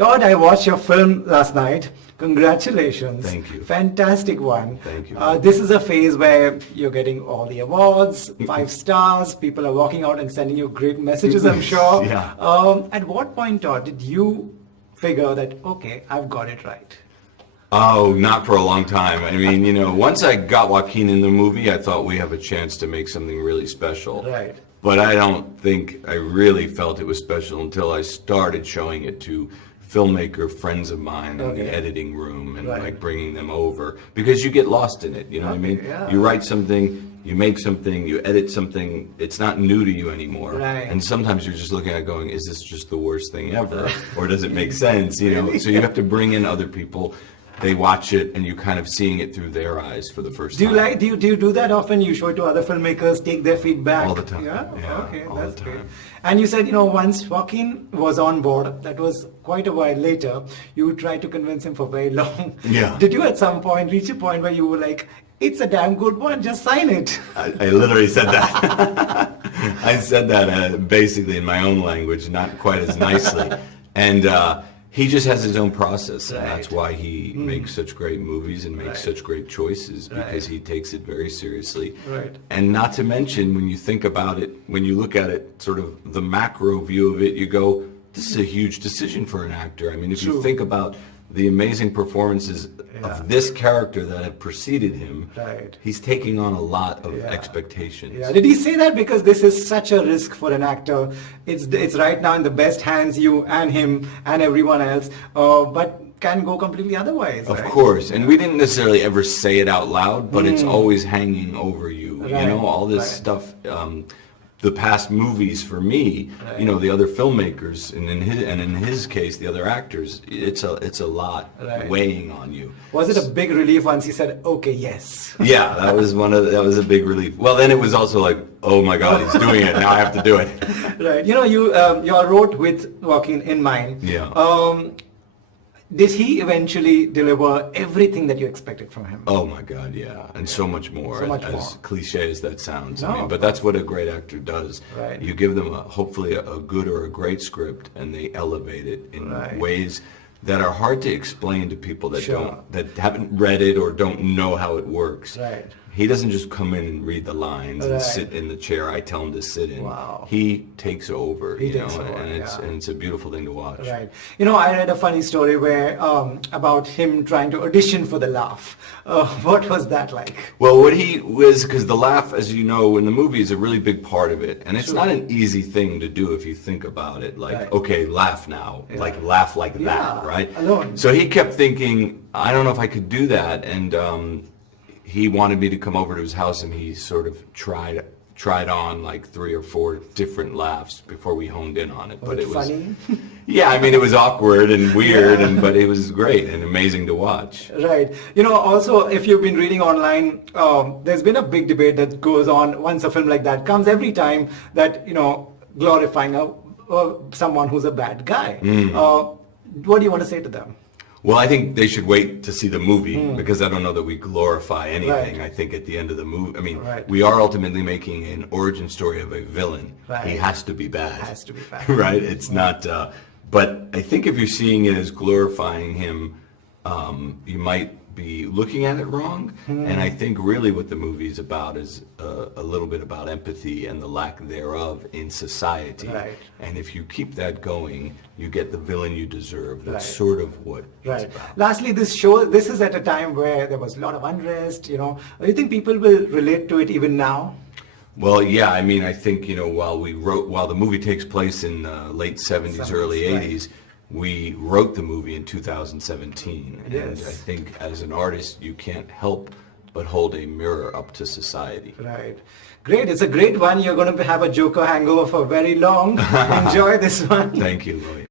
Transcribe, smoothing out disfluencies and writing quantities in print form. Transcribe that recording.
Todd, I watched your film last night. Congratulations. Thank you. Fantastic one. Thank you. This is a phase where you're getting all the awards, 5 stars, people are walking out and sending you great messages, I'm sure. Yeah. At what point, Todd, did you figure that, okay, I've got it right? Oh, not for a long time. I mean, once I got Joaquin in the movie, I thought we have a chance to make something really special. Right. But I don't think I really felt it was special until I started showing it to filmmaker friends of mine in the editing room and like bringing them over, because you get lost in it. You know what I mean? Yeah. You write something, you make something, you edit something. It's not new to you anymore. Right. And sometimes you're just looking at it going, is this just the worst thing ever? Or does it make sense? So you have to bring in other people. They watch it, and you kind of seeing it through their eyes for the first time. Do you do that often? You show it to other filmmakers, take their feedback? All the time. Yeah? Okay, all that's the time. great. And you said, once Joaquin was on board, that was quite a while later, you tried to convince him for very long. Yeah. Did you at some point reach a point where you were like, it's a damn good one, just sign it? I literally said that. I said that basically in my own language, not quite as nicely. And he just has his own process, and that's why he makes such great movies and makes such great choices, because he takes it very seriously. Right. And not to mention, when you think about it, when you look at it, sort of the macro view of it, you go, this is a huge decision for an actor. I mean, if you think about the amazing performances of this character that have preceded him, he's taking on a lot of expectations. Yeah. Did he say that because this is such a risk for an actor? It's right now in the best hands, you and him and everyone else, but can go completely otherwise. Of course, and we didn't necessarily ever say it out loud, but it's always hanging over you. All this stuff. The past movies for me, the other filmmakers, and in his case, the other actors, it's a lot weighing on you. Was it a big relief once he said, "Okay, yes"? Yeah, that was a big relief. Well, then it was also like, oh my God, he's doing it now. I have to do it. Right. You all wrote with Joaquin in mind. Yeah. Did he eventually deliver everything that you expected from him? Oh my God, yeah, and so much more. So much as more. Cliche as that sounds, No, but that's what a great actor does. Right. You give them hopefully a good or a great script, and they elevate it in ways that are hard to explain to people that that haven't read it or don't know how it works. Right. He doesn't just come in and read the lines and sit in the chair I tell him to sit in. Wow. He takes over, and it's a beautiful thing to watch. Right. I read a funny story where about him trying to audition for the laugh. What was that like? Well, what he was, because the laugh, as you know, in the movie is a really big part of it, and it's not an easy thing to do if you think about it. Like, okay, laugh now, like laugh like that, right? Alone. So he kept thinking, I don't know if I could do that, and he wanted me to come over to his house, and he sort of tried on like 3 or 4 different laughs before we honed in on it. But it was funny. Yeah, I mean, it was awkward and weird, but it was great and amazing to watch. Right. Also, if you've been reading online, there's been a big debate that goes on once a film like that comes, every time that, glorifying someone who's a bad guy. What do you want to say to them? Well, I think they should wait to see the movie, because I don't know that we glorify anything. Right. I think at the end of the movie, I mean, Right. we are ultimately making an origin story of a villain. Right. He has to be bad. Has to be bad. Right? It's not, but I think if you're seeing it as glorifying him, you might be looking at it wrong. And I think really what the movie is about is a little bit about empathy and the lack thereof in society. Right. And if you keep that going, you get the villain you deserve. That's sort of what it's about. Lastly, this is at a time where there was a lot of unrest, Do you think people will relate to it even now? Well, yeah, I mean, I think, while the movie takes place in late 70s, early 80s, we wrote the movie in 2017. And I think as an artist, you can't help but hold a mirror up to society. Right. Great. It's a great one. You're going to have a Joker hangover for very long. Enjoy this one. Thank you, Rohit.